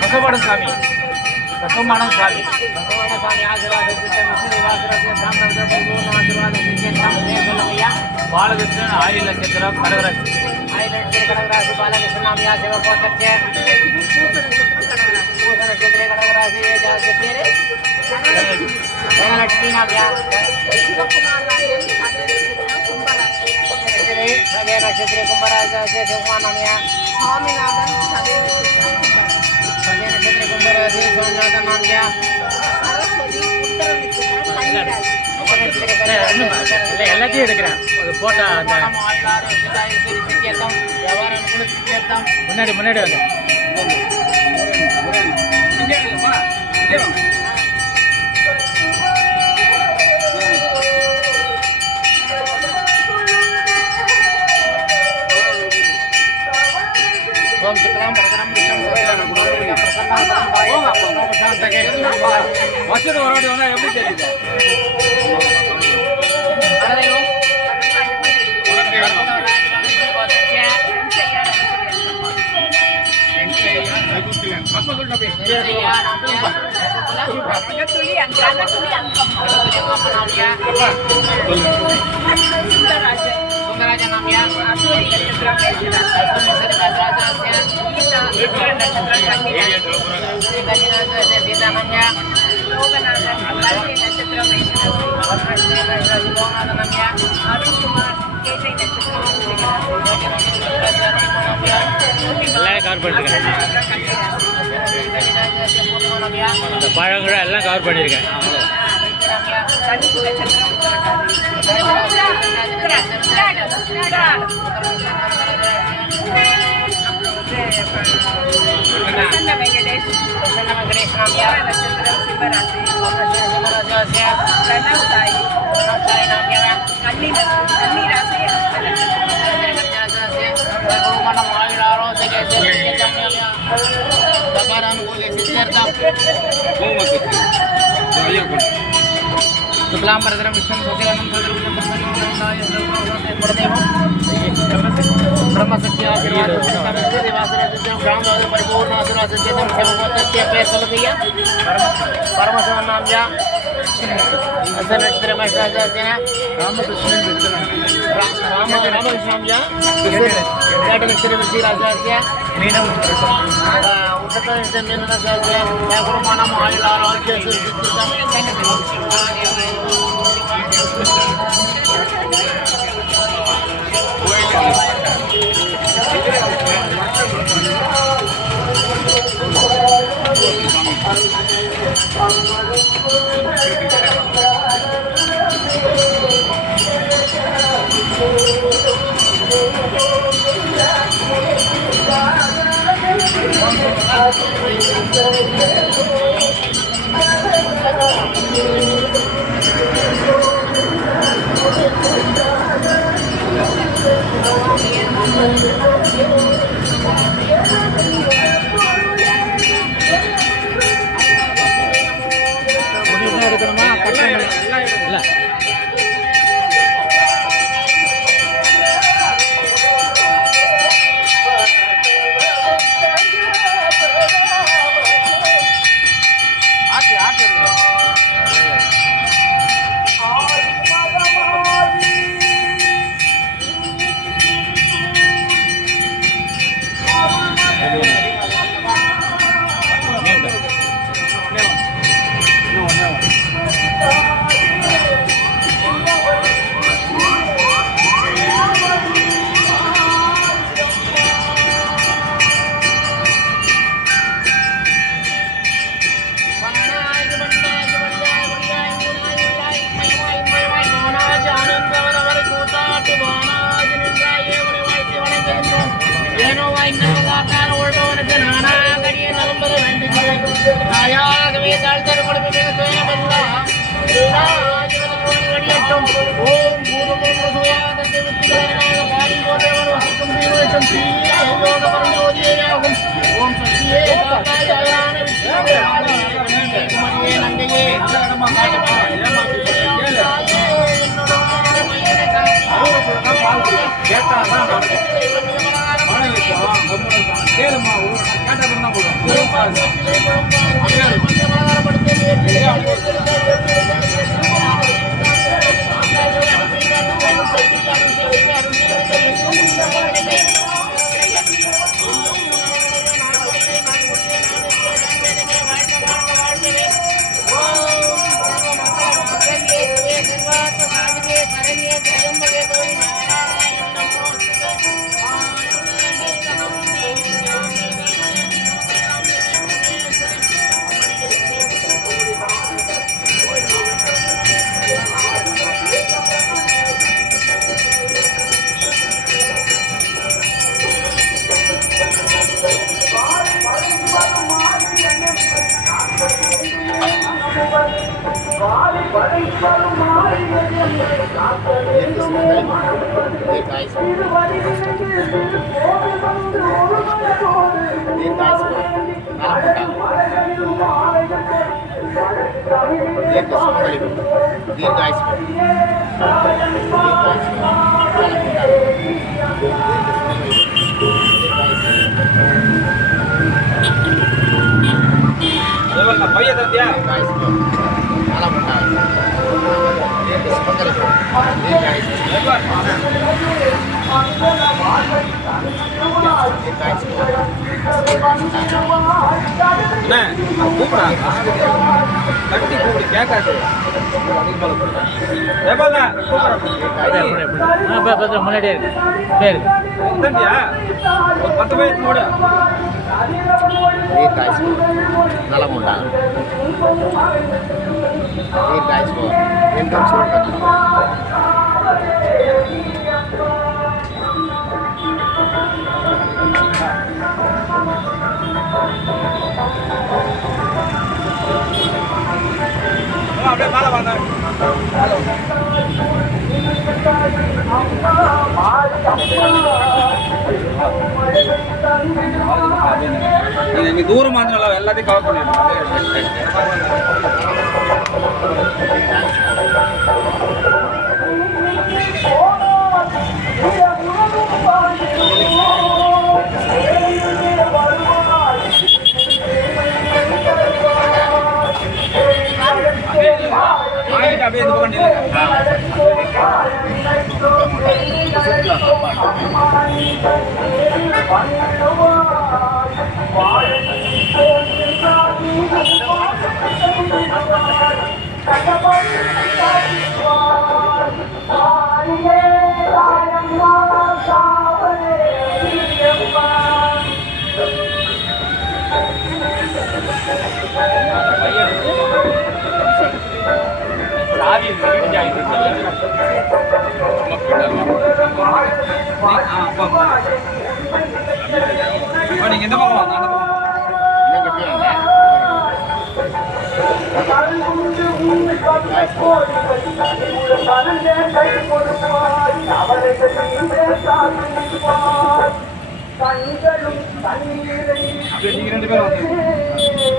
பசவாடம் சாமி பசவாடம் சாமி பாலகிருஷ்ணன் ஆயுள் நட்சத்திரம் கடகராசி கடகராசி பாலகிருஷ்ணன் நாமியா சிவகோட்டே நட்சத்திர கடகராசி பேரு லட்சுமி நாமியா நட்சத்திர கும்பராஜா சிவகுமார் நாமியா சுவாமிநாதன் நட்சத்திர கும்பராசி சுவாமிநாதன் நாமியா எல்லாத்தையும் எடுக்கிறேன் போட்டா முன்னாடி முன்னாடி வந்து ஓம் சுக்லாம் பரதனம் விஷ்ணம் வசூல் ஒரு வாட்டி வந்தா எப்படி தெரியுது கவர் பண்ணிருக்கேன் பழங்களை எல்லாம் கவர் பண்ணியிருக்கேன் शुक्लां परधरं विष्णुं सत्यवनं भैया दतिया क्या कहते முன்னாடியே பேரு ஒரு 10 வயசு கூட நல்லா முண்டா இன்கம் சொல்லுங்க அப்படியே மேலே வாங்க நீங்க தூரமா இருந்தாலும் எல்லாத்தையும் கவர் பண்ணிடணும். அப்படியே இந்த பக்கம் நீங்க எந்த பக்கம் வாங்க நீங்க 2 பேரும்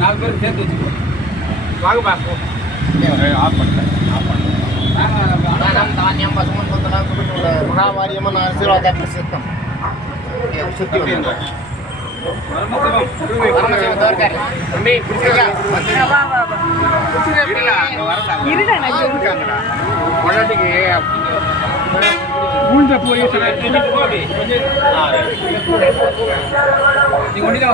நாலு பேர் சேர்த்து வச்சுக்கோ வாங்க பார்ப்போம் ஆஃப் பண்ணுறேன் ధాన్యం మహామార్యమన్న ఆశీర్వాద సిద్ధం శుద్ధి பொண்டாட்டிக்கு கூகுள் பே போய் நீங்கள் ஒண்டி தான்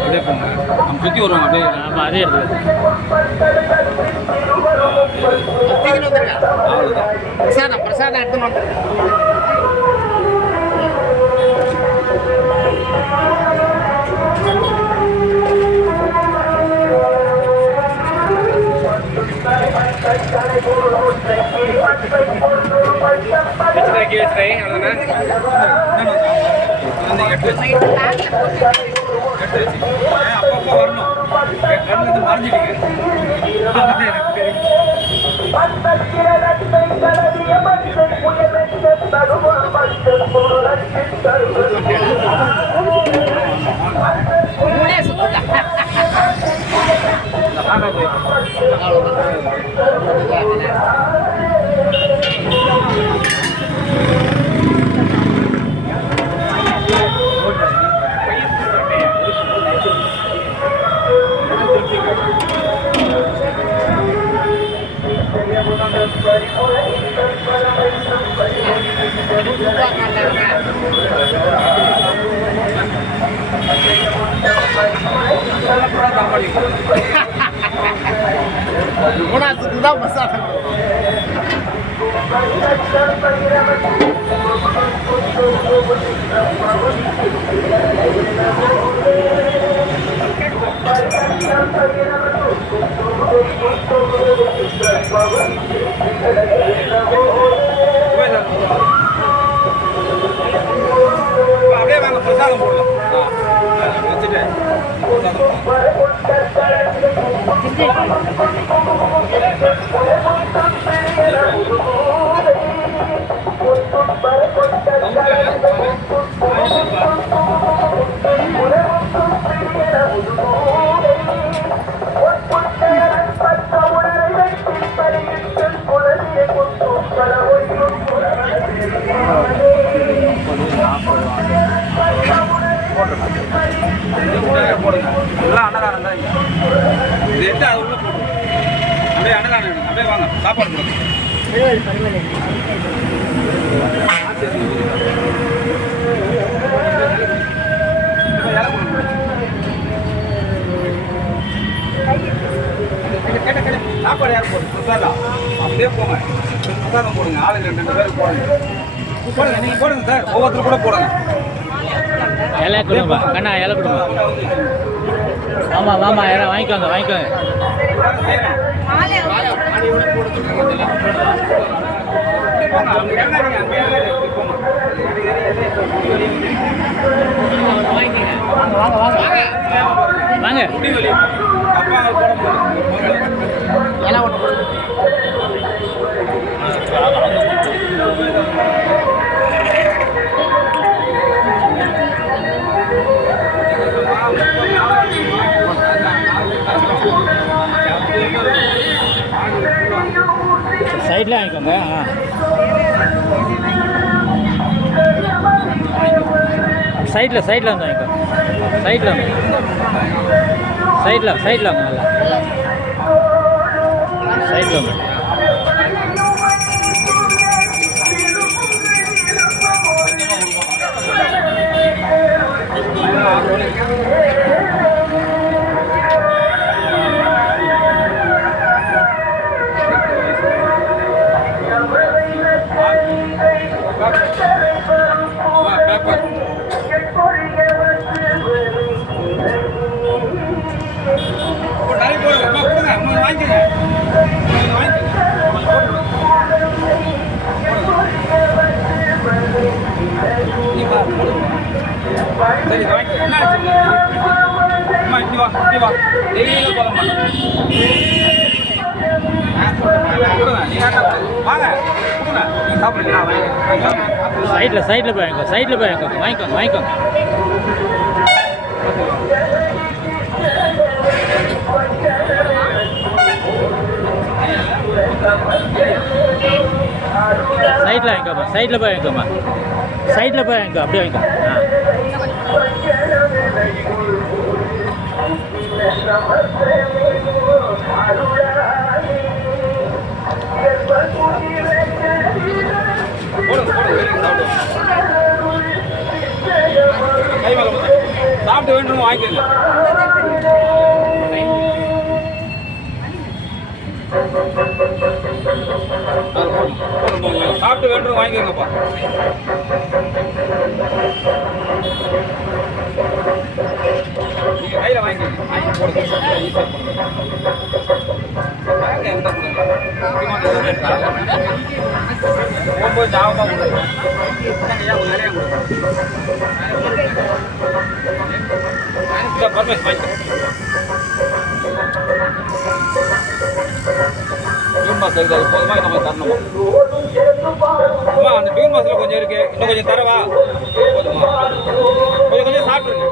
அப்படியே போங்க நம்ம சுற்றி வருவாங்க அப்படியே ஆமாம் அதே எடுத்து அவ்வளோதான் பிரசாதம் எடுத்துன்னு வந்துருக்கேன். அப்பப்போ வரணும் கண்ணில் மறைஞ்சிட்டீங்க மூணாவது தான் பிரசாதம். அப்படியே வாங்க பிரசாதம் போடலாம் வச்சுட்டு போடுங்க எல்லாம் அன்னதானம் தான் இது எடுத்து அது உள்ள போடுங்க அப்படியே அன்னதானம் அப்படியே வாங்க சாப்பாடு போடுங்க சாப்பாடு யாரும் போடுங்க பிரசாதம் அப்படியே போங்க பிரசாதம் போடுங்க ஆளுங்க 2 பேருக்கு போடுங்க நீங்கள் போடுங்க சார் ஒவ்வொருத்தரும் கூட போடுங்க இலை கொடுங்க கண்ணா இலை கொடுங்க ஆமாம் ஆமாம் யாரும் வாங்கிக்கோங்க வாங்கிக்கோங்க வாங்க இலை ஒன்று சைடில் வாங்கிக்கோங்க சைடில் வந்து வாங்கிக்கோங்க சைடில் வாங்க சைடில் வாங்க நல்லா சைடில் வாங்க சரி என்ன அம்மா இப்படி வா டெய்லியும் போகலாமா கொடுங்க நீங்கள் வாங்க கொடுங்க நீங்கள் சாப்பிடுங்களா சைடில் போய் வாங்கிக்கோங்க சைடில் வாங்கிக்கோமா, சைடில் போய் வாங்கிக்கோமா, சைடில் போய் வாங்கிக்கோ, அப்படியே வாங்கிக்கோ. சாப்பிட்டு வேண்டும் வாங்கிக்கோங்க. சாப்பிட்டு வேண்டும் வாங்கிக்கோங்கப்பா. நீங்க கையில வாங்கிக்கோங்க. வாங்கி போடுங்க. ஈஸியா போடுங்க. வாங்க எந்த போகும்போது ஜாபமா கொடுங்க. நிறைய கொடுங்க. இந்த பர்மேஸ் வாங்கிக்கோ. ஜூன் மாதம் இருக்குது, அது போதுமா நம்ம தரணுமா? அம்மா அந்த ஜூன் மாதத்தில் கொஞ்சம் இருக்குது, இன்னும் கொஞ்சம் தரவா? போதுமா? கொஞ்சம் கொஞ்சம் சாப்பிடுங்க.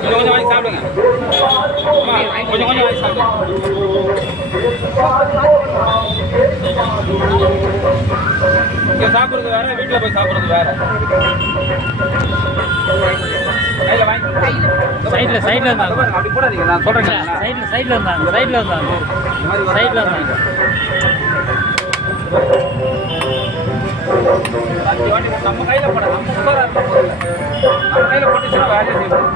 கொஞ்சம் கொஞ்சம் வாங்கி சாப்பிடுங்க. கொஞ்சம் கொஞ்சம் வாங்கி சாப்பிடுங்க. இங்கே சாப்பிட்றது வேற, வீட்டில் போய் சாப்பிட்றது வேற. கையில் வாங்கி சைடில் இருந்தாங்க, அப்படி போடாதீங்க. நான் சொல்கிறேன். சைடில் இருந்தாங்க, சைடில் இருந்தாங்க, சைடில் இருந்தாங்க. 5 வாட்டி நம்ம கையில் போட, நம்ம உட்கார நம்ம கையில் போட்டுச்சுன்னா வேலையை செய்வோம்.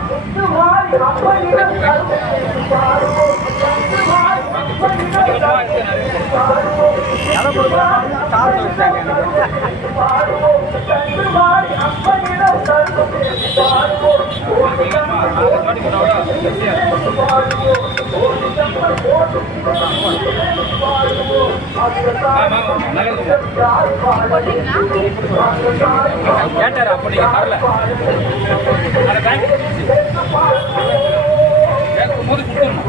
எதை கொடுக்குறாங்க சாப்பிட்டு வச்சாங்க. கேட்டாரு அப்ப நீங்க தரல. அதை பேங்க் போது கொடுத்துடணும்.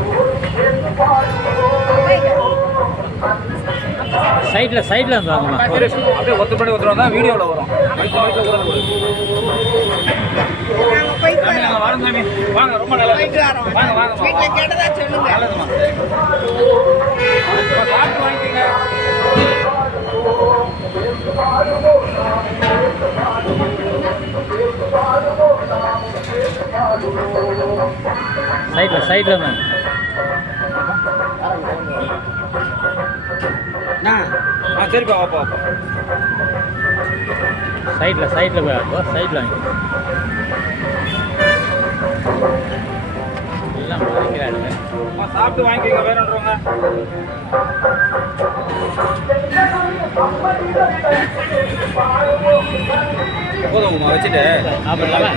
சைடில் இருந்தாங்கம்மா. அப்படியே ஒத்துப்படி ஒத்துறோம் தான் வீடியோவில் வரும். வாங்க சாமி, வாங்க, ரொம்ப நல்லது. வாங்க வாங்க நல்லதுமா. சாப்பிட்டு வாங்கிக்கோங்க. சைடில் இருந்தாங்க. சரிப்பா, வாப்பா வாப்பா. சைடில் போய் வாங்கோ, சைடில் வாங்கி எல்லாம் வாங்கிக்கிறாங்க. சாப்பிட்டு வாங்கிக்கோங்க, வேணுன்றவங்க. போதும்மா வச்சுட்டு சாப்பிடலாமா?